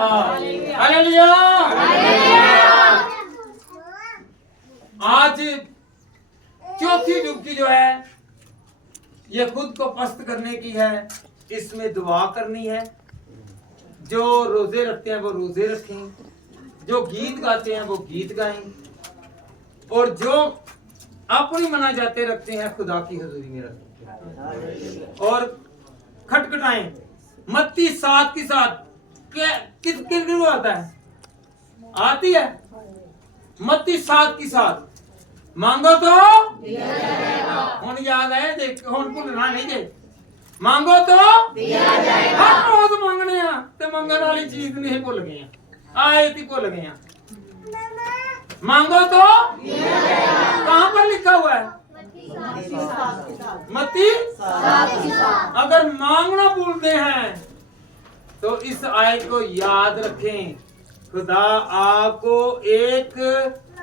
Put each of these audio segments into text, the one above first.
Hallelujah. आज चौथी डुबकी जो है ये खुद को पस्त करने की है। इसमें दुआ करनी है। जो रोजे रखते हैं वो रोजे रखें, जो गीत गाते हैं वो गीत गाएं, और जो अपनी मनाजाते रखते हैं खुदा की हजूरी में रखें और खटखटाएं। मत्ती 7 की 7 किस किस आता है, आती है। मत्ती 7 की 7 मांगो तो हुन याद है, देख हुन भुलना नहीं जे। मांगो तो हर रोज मंगने आ ते मंगन वाली चीज नहीं भुल गए, आए थी भुल गए। मांगो तो कहां पर लिखा हुआ है? मत्ती। अगर मांगना भूलते हैं तो इस आयत को याद रखें। खुदा आपको एक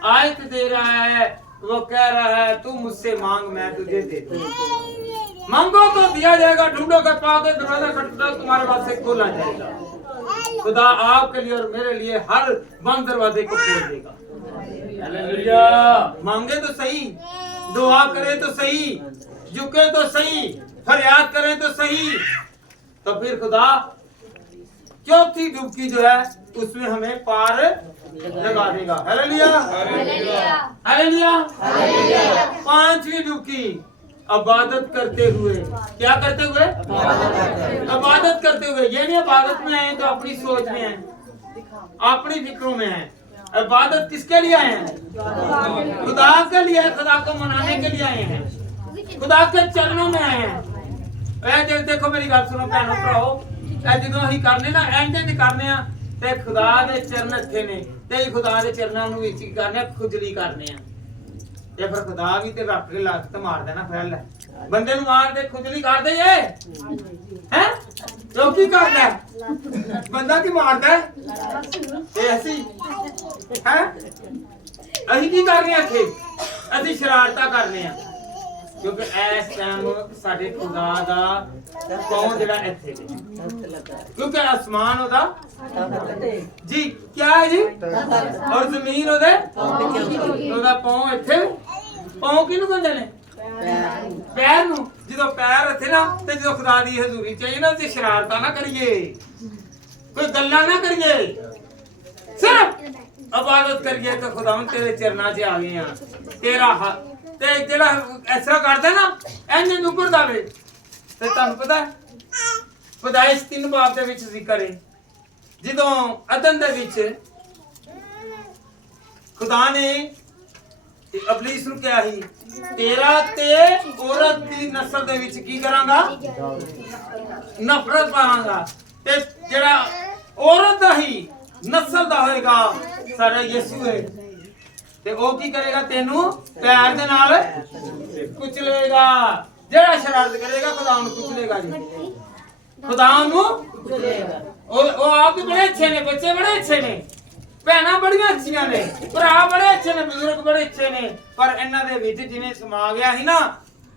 आयत दे रहा है, वो कह रहा है तू मुझसे मांग मैं तुझे दे दूंगा। मांगो तो दिया जाएगा, ढूंढो के पाओगे, दरवाजा खटखटाओ तुम्हारे पास से खोला जाएगा। खुदा आपके लिए और मेरे लिए हर बंद दरवाजे को खोल देगा। हालेलुया। मांगे तो सही, दुआ करें तो सही, झुके तो सही, फरियाद करें तो सही, तो फिर खुदा चौथी डुबकी जो है उसमें हमें पार लगा देगा। Hallelujah hallelujah. पांचवी डुबकी इबादत करते हुए। क्या करते हुए? इबादत करते हुए। ये नहीं इबादत में आए तो अपनी सोच में है, अपनी फिक्रों में है। इबादत किसके लिए आए हैं? खुदा के लिए, खुदा को मनाने के लिए आए हैं, खुदा के चरणों में आए हैं। देखो मेरी गल सुनो भैनों भराओ, जो असीं करने ना इंज करने आ ते खुदा दे चरण रखे ने ते खुदा दे चरणां नूं विच करने खुजली करने आ ते फिर खुदा भी ते रख के लात मार देना। फैल बंदे नूं मार दे खुजली कर दे ये हैं तो की करदा है? बंदा की मारदा है ते असीं हैं असीं की कर रहे हैं? इत्थे असीं शरारता करने आ क्योंकि इस टाइम साडे खुदा दा कौन जिहड़ा इत्थे क्योंकि आसमान ओदा जी क्या है जी और जमीन ओदे ओदा पांव इत्थे। पांव किहनूं कहंदे ने? पैर नूं। जदों पैर इत्थे ना ते जदों खुदा दी हजूरी चाहिए ना ते शरारतां ना करिए, कोई गल्लां ना करिए, सिर्फ इबादत करिए कि खुदावंद तेरे चरनां 'च आ गए हां। तेरा ते जेड़ा ऐसा करदा ना इंज उपर जावे ते तुहानूं पता है पैदाइश 3 बाब दे विच जिक्र है जदों अदन दे विच खुदा ने इबलीस नूं कहा ही तेरा ते औरत दी नस्ल दे विच की करांगा? नफरत पावांगा। ते जेड़ा औरत दा ही नस्ल दा होएगा सारा यीशु है ते ओ की करेगा? तेनू पैर दे नाल कुचलेगा। जेड़ा शरारत करेगा खुदा उन्हें कुचलेगा जी, खुदा उन्हें कुचलेगा। ओ आप भी बड़े अच्छे ने, बच्चे बड़े अच्छे ने, भैनां बड़ियां अच्छियां ने, भरा बड़े अच्छे ने, बुजुर्ग बड़े अच्छे ने, पर इन्हां दे विच जिवें समा गया ही ना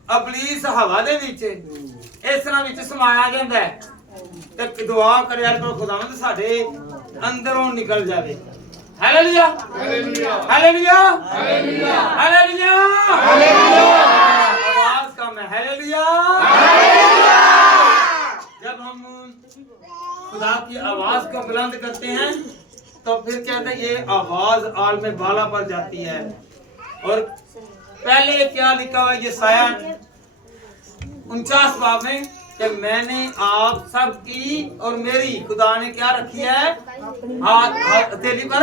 इबलीस हवा दे विच, इस तरह विच समाया जांदा है। ते दुआ करिया करो खुदावंद साडे अंदरों निकल जावे। Hallelujah hallelujah hallelujah hallelujah hallelujah. आवाज कम है। Hallelujah hallelujah. जब हम खुदा की आवाज को बुलंद करते हैं तो फिर क्या है? ये आवाज आलम बाला पर जाती है। और पहले क्या लिखा हुआ यशाया 49 बाब में कि मैंने आप सब की और मेरी खुदा ने क्या रखी है? हाथ हथेली पर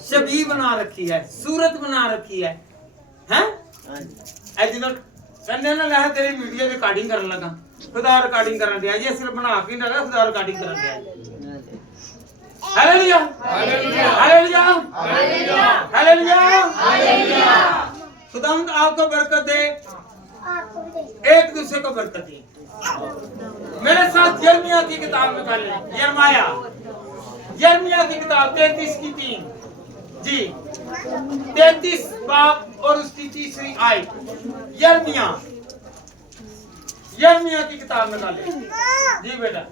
छवि बना रखी है, सूरत बना रखी है। हैं एजनो कन्ने ना लह तेरी वीडियो रिकॉर्डिंग करने लगा, खुदा रिकॉर्डिंग करने दिया। ये सिर्फ बना के नहीं लगा, खुदा रिकॉर्डिंग करने दिया। Hallelujah hallelujah hallelujah hallelujah hallelujah. खुदावंद आपको बरकत दे, एक दूसरे को बरकत दे। मेरे साथ यिर्मयाह की किताब निकालें। यिर्मयाह की किताब 33 की 3 जी 33 बाब और उसकी 3री आयत। यिर्मयाह की किताब निकालें जी बेटा।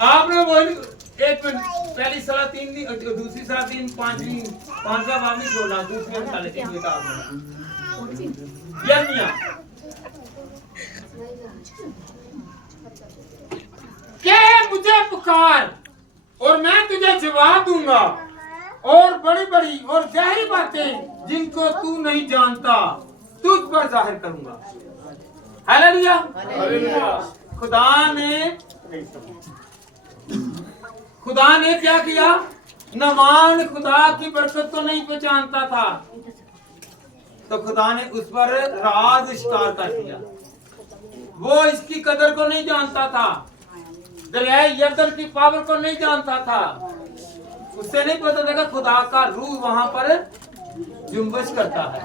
आपने वो एक मिनट पहली सलाह 3 दी, दूसरी सलाह 3, पांचवा बाब नहीं छोड़ना, दूसरी में साले 3 बेटा यर्मिया के मुझे पुकार और मैं तुझे जवाब दूंगा और बड़ी बड़ी और गहरी बातें जिनको तू नहीं जानता तुझ पर जाहिर करूंगा। हालेलुया। खुदा ने क्या किया? नमान खुदा की बरकत को नहीं पहचानता था तो खुदा ने उस पर राज शिकार कर दिया। वो इसकी कदर को नहीं जानता था, दरियाए यरदन की पावर को नहीं जानता था, उससे नहीं पता था कि खुदा का रूह वहां पर जुम्बश करता है।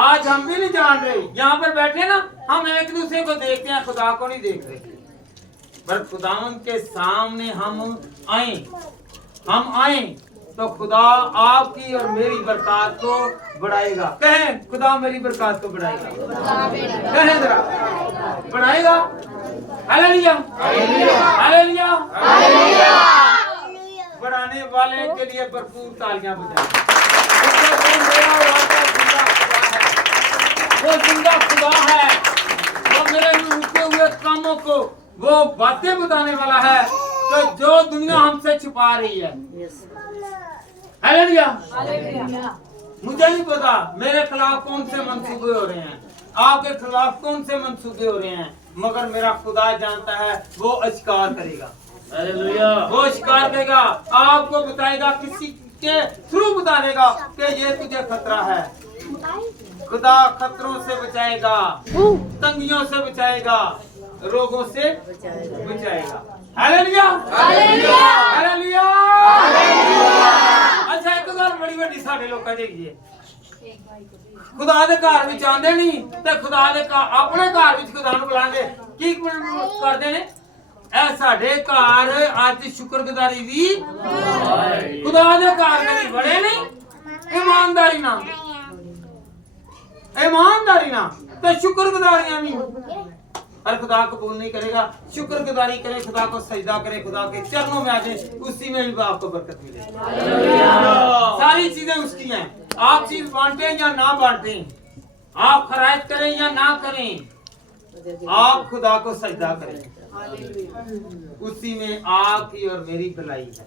आज हम भी नहीं जान रहे, यहाँ पर बैठे ना, हम एक दूसरे को देखते हैं, खुदा को नहीं देख रहे। पर खुदावन के सामने हम आए तो खुदा आपकी और मेरी बरकत को बढ़ाएगा। कहें खुदा मेरी बरकत को बढ़ाएगा। कहें जरा बढ़ाएगा। Hallelujah hallelujah hallelujah. बढ़ाने वाले के लिए भरपूर तालियां बजाएं। वो जिंदा खुदा है, वो मेरे रुके हुए कामों को वो बातें बताने वाला है तो जो दुनिया हमसे छुपा रही है। हालेलुया। मुझे नहीं पता मेरे खिलाफ कौन से मंसूबे हो रहे हैं, आपके खिलाफ कौन से मंसूबे हो रहे हैं, मगर मेरा खुदा जानता है, वो अश्कार करेगा। हालेलुया। वो अश्कार करेगा, आपको बताएगा, किसी के थ्रू बता देगा कि ये तुझे खतरा है। खुदा खतरों से बचाएगा, तंगियों से बचाएगा, रोगों से बचाएगा। Hallelujah hallelujah hallelujah. अच्छा एक गल बड़ी बड़ी साडे लोग देखिए, खुदा दे घर विच आंदे नहीं ते खुदा दे अपने घर विच खुदा नूं बुलांदे की करदे ने। ऐ साडे घर अज शुक्रगुजारी दी खुदा दे घर में बड़े नहीं, ईमानदारी ना तो शुक्रगुजारियां भी, और खुदा कबूल नहीं करेगा। शुक्रगुजारी करे, खुदा को सजदा करे, खुदा के चरणों में आ जाए, उसी में भी आपको बरकत मिले। सारी चीजें उसकी हैं, आप चीज बांटे या ना बांटे, आप खरायत करें या ना करें, आप खुदा को सजदा करें, उसी में आपकी और मेरी भलाई है।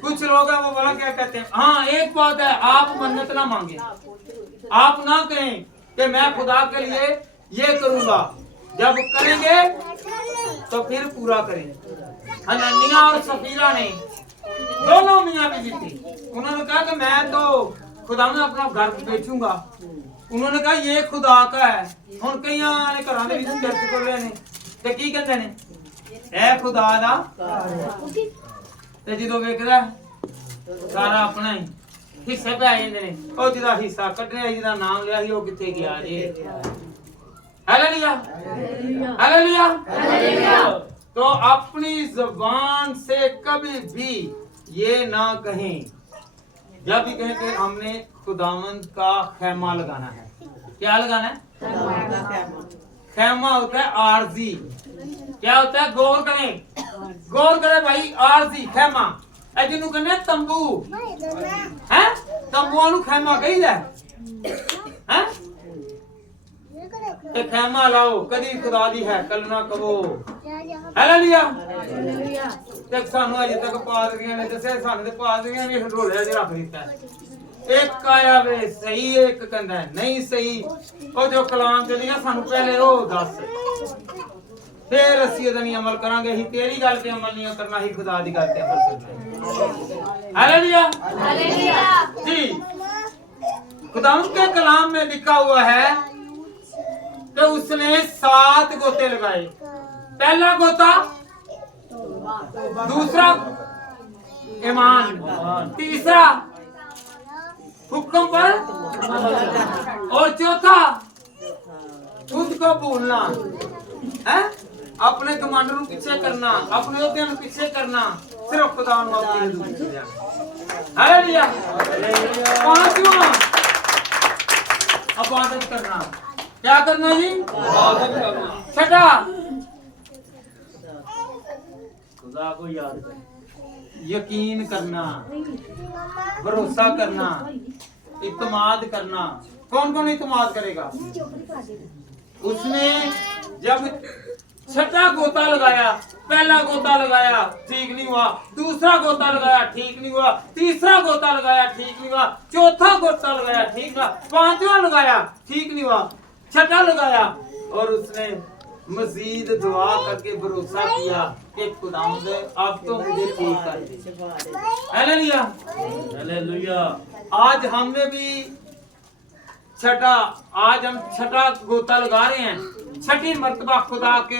कुछ लोग हैं वो बोला क्या कहते हैं, हाँ एक बात है, आप मन्नत ना मांगे, आप ना कहें कि मैं खुदा के लिए ये करूंगा, जब करेंगे तो फिर पूरा करें। हननिया और सफीरा ने दोनों मियां बीवी थी, उन्होंने कहा कि मैं तो खुदा में अपना घर बेचूंगा। उन्होंने कहा ये खुदा का है। हुण कईयां ने घरां दे विच चर्च खोले ने ते की कहंदे ने, ऐ खुदा दा ते जदों वेखदा सारा अपना ही हिस्से पै जांदे ने, ओ जिहदा हिस्सा कड्ढिया, जिहदा नाम लिया सी, ओ कित्थे गया जी। Hallelujah hallelujah hallelujah. तो अपनी जुबान से कभी भी ये ना कहें, जब भी कहें कि हमने खुदावंद का खेमा लगाना है। क्या लगाना है? खेमा होता है आरजी। क्या होता है? गौर करें भाई, आरजी खेमा ए जिन्हों कहने तंबू है, तंबुआ नु खेमा कहीदा है। ते खेमा लाओ, कदी खुदा दी हैकल ना कहो। हालेलुया। ते सानू अजे तक पादरियां ने दस्सिया, सानू ते पादरियां ने ढोले च रख दिता है। एक आया वे सही, एक कहंदा नहीं सही। ओ जो कलाम चलिया सानू पहले ओ दस, फिर असीं ओदा नहीं अमल करांगे। ही तेरी गल ते अमल नहीं करना, ही खुदा दी गल ते अमल करना। हालेलुया हालेलुया जी। खुदावंद के कलाम में लिखा हुआ है तो उसने 7 गोते लगाए। पहला गोता, दूसरा ईमान, तीसरा हुक्म पर, और चौथा खुद को भूलना है, अपने कमांडर को पीछे करना, अपने उद्देश्य को पीछे करना, सिर्फ खुदा को अपनी। हालेलुया। पांचवा इबादत करना। क्या करना जी? इबादत करना। छठा खुदा को याद कर, यकीन करना, भरोसा करना, इत्मीनान करना। कौन कौन इत्मीनान करेगा? उसने जब छठा गोता लगाया, पहला गोता लगाया ठीक नहीं हुआ, दूसरा गोता लगाया ठीक नहीं हुआ, तीसरा गोता लगाया ठीक नहीं हुआ, चौथा गोता लगाया ठीक हुआ, पांचवा लगाया ठीक नहीं हुआ, छठा लगाया और उसने मजीद दुआ करके भरोसा किया कि खुदावंद अब तो मुझे ठीक कर दे। Hallelujah, hallelujah. आज हमने भी आज हम छठा गोता लगा रहे हैं, छठी मर्तबा खुदा के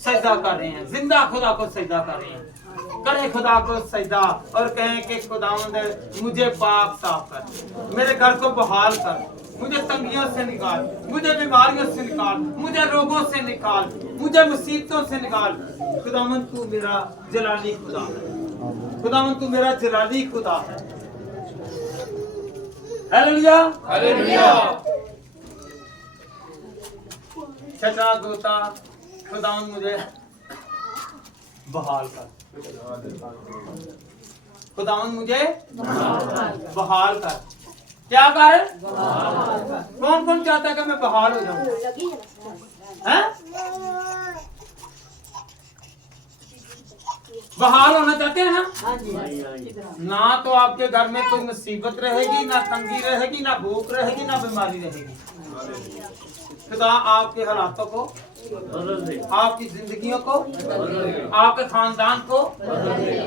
सजदा कर रहे हैं, जिंदा खुदा को सजदा कर रहे हैं। करें खुदा को सजदा और कहें कि खुदावंद मुझे पाक साफ कर, मेरे घर को बहाल कर, मुझे तंगियों से निकाल, मुझे बीमारियों से निकाल, मुझे रोगों से निकाल, मुझे मुसीबतों से निकाल। खुदावंद तू मेरा जलाली खुदा है, खुदावंद तू मेरा जलाली खुदा है। Hallelujah, hallelujah. छठा गोता, खुदावंद मुझे बहाल कर, खुदावंद मुझे बहाल कर। क्या कर? कौन कौन चाहता है कि मैं बहाल हो जाऊं? हैं? बहाल होना चाहते हैं ना? ना तो आपके घर में कोई मुसीबत रहेगी, ना तंगी रहेगी, ना भूख रहेगी, ना बीमारी रहेगी। खुदा आपके हालातों को बदल दे, आपकी जिंदगियों को बदल दे, आपके खानदान को बदल दे,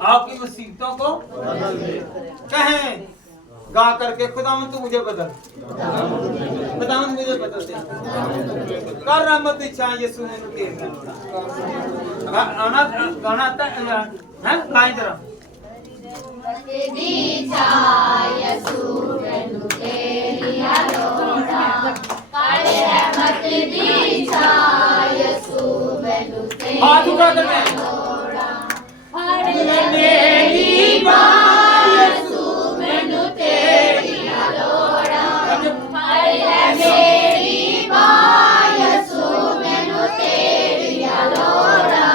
आपकी मुसीबतों को बदल दे। कहें गा करके खुदावंद तू मुझे बदल, खुदावंद मुझे बदल दे, कर रहमत इच्छा यीशु ने तेरे गाना गाना आता है गाएं जरा। दीचा यीशु मैनू तेरी अलोड़ा, कर रहमत दीचा यीशु मैनू तेरी हाथ उठा कर अलोड़ा, हर मेरी बात यीशु मैनू तेरी अलोड़ा, हर मेरी बात यीशु मैनू तेरी अलोड़ा,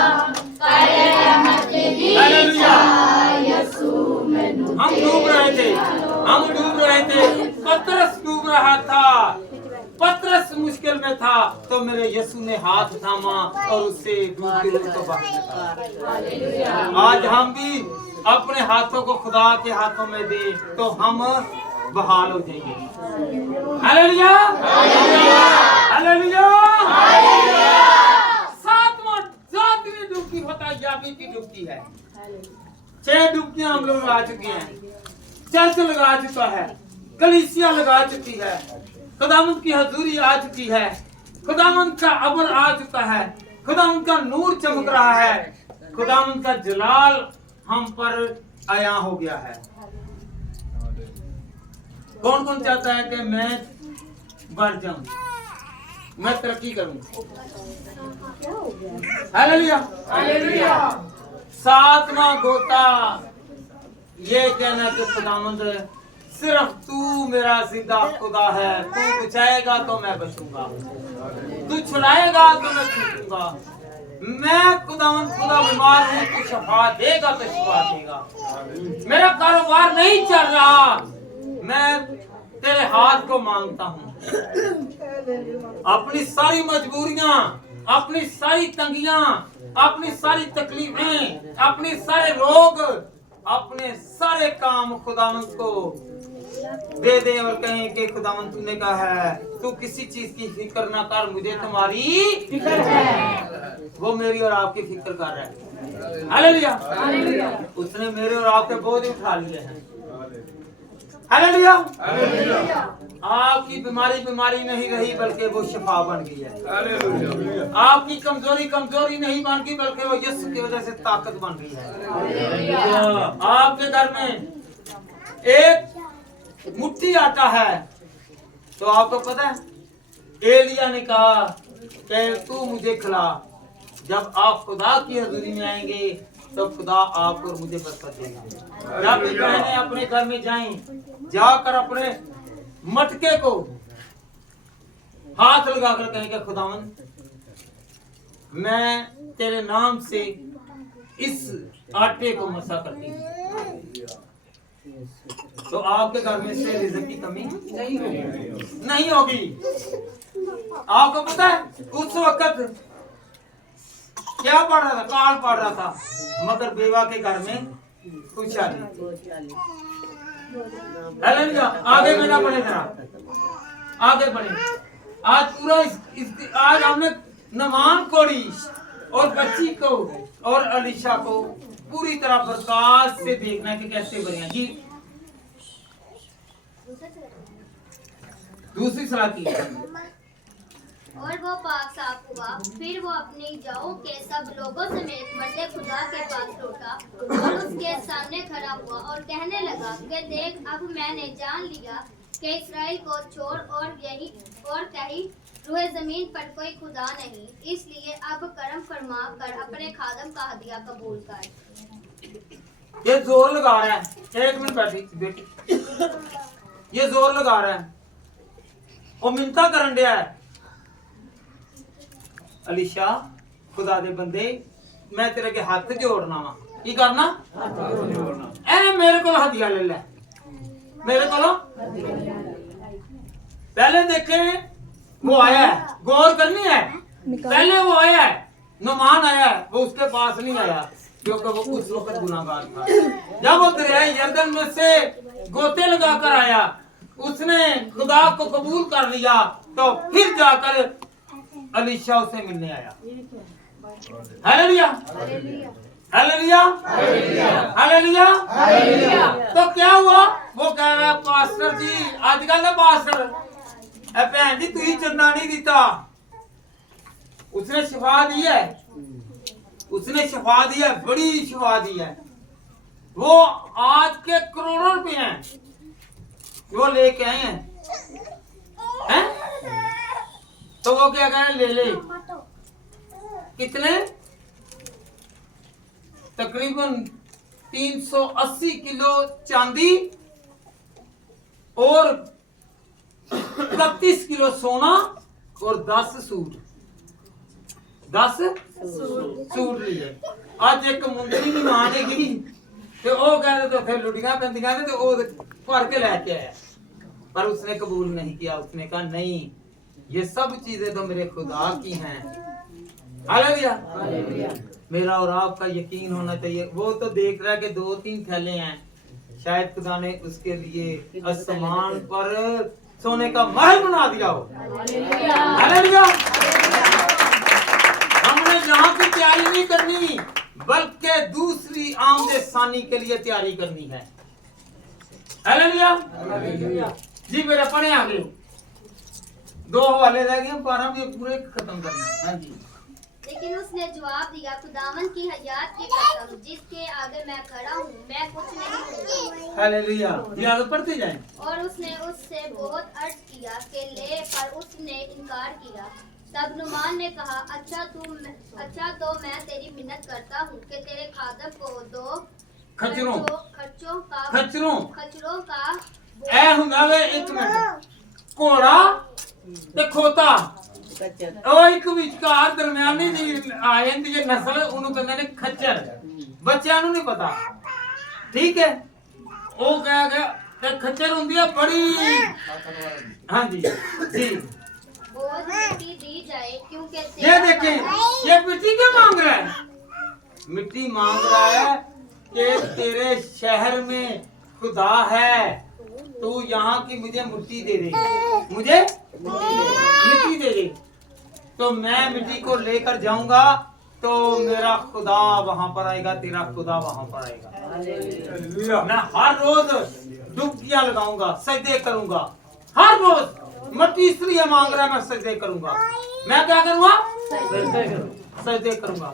कर रहमत दीचा यीशु मैनू हम डूब रहे थे, हम डूब रहे थे, पतरस डूब रहा था, पतरस मुश्किल में था तो मेरे यीशु ने हाथ थामा और उससे डूबते हुए को बाहर निकाला। आज हम भी अपने हाथों को खुदा के हाथों में दे तो हम बहाल हो जाएंगे। Hallelujah, hallelujah, hallelujah. सातवां जातवी डुबकी होता है, याबी की डुबकी है। 6 डुबकियां हम लोग लगा चुके हैं, चर्च लगा चुका है, कलीसिया लगा चुकी है, खुदावंद की हजूरी आ चुकी है, खुदावंद का अबर आ चुका है, खुदावंद का नूर चमक रहा है, खुदावंद का जलाल हम पर आया हो गया है। कौन कौन चाहता है कि मैं बढ़ जाऊं, मैं तरक्की करूं? Hallelujah, hallelujah. 7वां गोता ये कहना कि खुदावंद सिर्फ तू मेरा जिंदा खुदा है, तू बचाएगा तो मैं बचूंगा, तू छुड़ाएगा तो मैं छूटूंगा, मैं खुदावंद खुदा बीमार हूँ तू शफा देगा तो शफा देगा, मेरा कारोबार नहीं चल रहा मैं तेरे हाथ को मांगता हूँ, अपनी सारी मजबूरियां, अपनी सारी तंगियां, अपनी सारी तकलीफें, अपने सारे रोग, अपने सारे काम खुदावंद को दे दे और कहें कि खुदावंद तूने कहा है तू किसी चीज की फिक्र ना कर, मुझे तुम्हारी फिक्र है। वो मेरी और आपकी फिक्र कर रहा है। Hallelujah, hallelujah. उसने मेरे और आपके बोझ उठा लिए हैं। Hallelujah, hallelujah. आपकी बीमारी बीमारी नहीं रही बल्कि वो शिफा बन गई है। हालेलुया। आपकी कमजोरी कमजोरी नहीं बन गई बल्कि वो यीशु की वजह से ताकत बन गई है। हालेलुया। आपके घर में एक मुट्ठी आटा है तो आपको पता है एलिया ने कहा कि तू मुझे खिला, जब आप खुदा की हजूरी में आएंगे तो खुदा आपको और मुझे बरकत देगा। जब भी बहनें अपने घर में जाएं, जाकर अपने मटके को हाथ लगाकर कहें कि खुदावंद मैं तेरे नाम से इस आटे को मसा करती हूँ तो आपके घर में से रिज़्क की कमी नहीं होगी। आपको पता है उस वक्त क्या पड़ रहा था? काल पड़ रहा था, मगर बेवा के घर में खुशहाली। हालेलुया। आगे बढ़ना पड़े जरा, आगे बढ़े। आज पूरा आज हमने नमान कोड़ी और बच्ची को और अलीशा को पूरी तरह बर्दाश्त से देखना है कि कैसे बने जी। दूसरी सलाह की और वो पाक साफ हुआ, फिर वो अपनी जाओ के सब लोगों समेत मर्दे खुदा के पास लौटा और उसके सामने खड़ा हुआ और कहने लगा कि देख, अब मैंने जान लिया कि इस्राएल को छोड़ और कहीं रूए जमीन पर कोई खुदा नहीं, इसलिए अब करम फरमा कर अपने खादम का हदिया कबूल कर। ये जोर लगा रहा है, एक मिनट बेटी, ये जोर लगा रहा है और मिन्नता करन दिया है। अलीशा, खुदा दे बंदे, मैं तेरे के हाथ जोड़ना वा, की करना ए मेरे को हदिया ले ले, मेरे को पहले देखे वो आया है, गौर करनी है। पहले वो आया है, नुमान आया है, वो उसके पास नहीं आया क्योंकि वो उस वक्त गुनाहगार था। जब वो दरिया यरदन में से गोते लगाकर आया, उसने खुदा को कबूल कर लिया, तो फिर जाकर अलीशा उसे मिलने आया। Hallelujah, hallelujah, hallelujah. तो क्या हुआ? वो कह रहा है पास्टर जी, आजकल ना पास्टर भैन जी तू ही चंदा नहीं दीता। उसने शिफा दी है, उसने शिफा दी है, बड़ी शिफा दी है। वो आज के करोड़ों रुपए हैं वो लेके आए हैं? तो वो क्या कह रहे ले कितने? तकरीबन 380 किलो चांदी और 31 किलो सोना और 10 सूट लिए। आज एक मुंडली की मां ने गिरी ते ओ कहते तो फिर लुटियां पैंदियां ने ते ओ भर के लेके आया, पर उसने कबूल नहीं किया। उसने कहा नहीं, ये सब चीजें तो मेरे खुदा की हैं। हालेलुया। मेरा और आपका यकीन होना चाहिए। वो तो देख रहा है कि 2-3 थैले हैं, शायद खुदा ने उसके लिए आसमान पर सोने का महल बना दिया हो। हालेलुया। हमने यहाँ की तैयारी नहीं करनी, बल्कि दूसरी आमदे सानी के लिए तैयारी करनी है। हालेलुया। जी मेरे पढ़े आगे 2 हवाले रह गए, 12 भी पूरे खत्म करना है। हाँ जी। लेकिन उसने जवाब दिया, खुदावन की हयात की कसम जिसके आगे मैं खड़ा हूँ, मैं कुछ नहीं हूँ। हालेलुया। जी आगे पढ़ते जाएं। और उसने उससे बहुत अर्ज किया कि ले, पर उसने इनकार किया। तब नुमान ने कहा, अच्छा तो मैं तेरी मिन्नत करता हूँ कि तेरे खादम को 2 खच्चरों का ए हुंदा वे एक मिनट घोड़ा ते खोता ओ एक विचकार दरमियानी जी आ जांदी है नस्ल, उन्होंने कहंदे ने खच्चर। बच्चों को नहीं पता, ठीक है। ओ कह गया ते खच्चर हुंदी है बड़ी। हां जी जी। बहुत मिट्टी दी जाए क्योंकि ये देखें, ये मिट्टी क्यों मांग रहा है? मिट्टी मांग रहा है कि तेरे शहर में खुदा है, तू यहाँ की मुझे मिट्टी दे दे, मुझे मिट्टी दे दे, तो मैं मिट्टी को लेकर जाऊंगा, तो मेरा खुदा वहां पर आएगा, तेरा खुदा वहां पर आएगा। मैं हर रोज डुबकियां लगाऊंगा, सजदे करूंगा, हर रोज। मिट्टी इसलिए मांग रहा है, मैं सजदे करूंगा। मैं क्या करूंगा? सजदे करूंगा।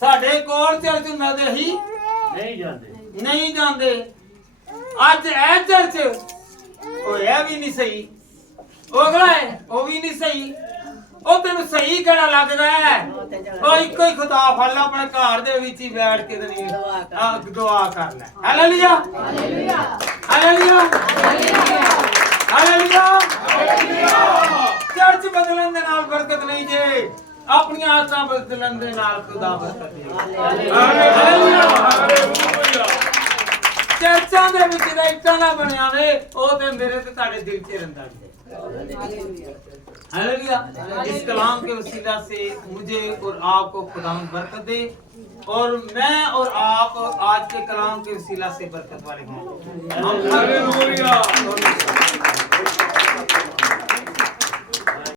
साढ़े कोल चर्च मिलते ही नहीं जाते। आज ए चर्च होया भी नहीं सही, अगला है वो भी नहीं सही। ओ तेन सही केड़ा लगदा है? ओ इको ही खुदा फल अपने घर दे विच ही बैठ के दुआ कर ले। Hallelujah, hallelujah, hallelujah, hallelujah. Church बदलन दे नाल बरकत नहीं जे, अपनी आदतां बदलन दे नाल खुदा बरकत दे। ਹਾਲੇਲੂਇਆ ਹਾਲੇਲੂਇਆ ਚਰਚਾਂ ਦੇ ਵਿੱਚ ਦਾ ਇੱਟਾਂ ਨਾ ਬਣਿਆ ਵੇ ਉਹ ਤੇ ਮੇਰੇ ਤੇ ਤੁਹਾਡੇ दिल 'ਚ ਰਹਿੰਦਾ ਜੀ। हालेलुया। इस कलाम के वसीला से मुझे और आपको खुदावंद बरकत दे और मैं और आप आज के कलाम के वसीला से बरकत वाले हों। ਹਾਲੇਲੂਇਆ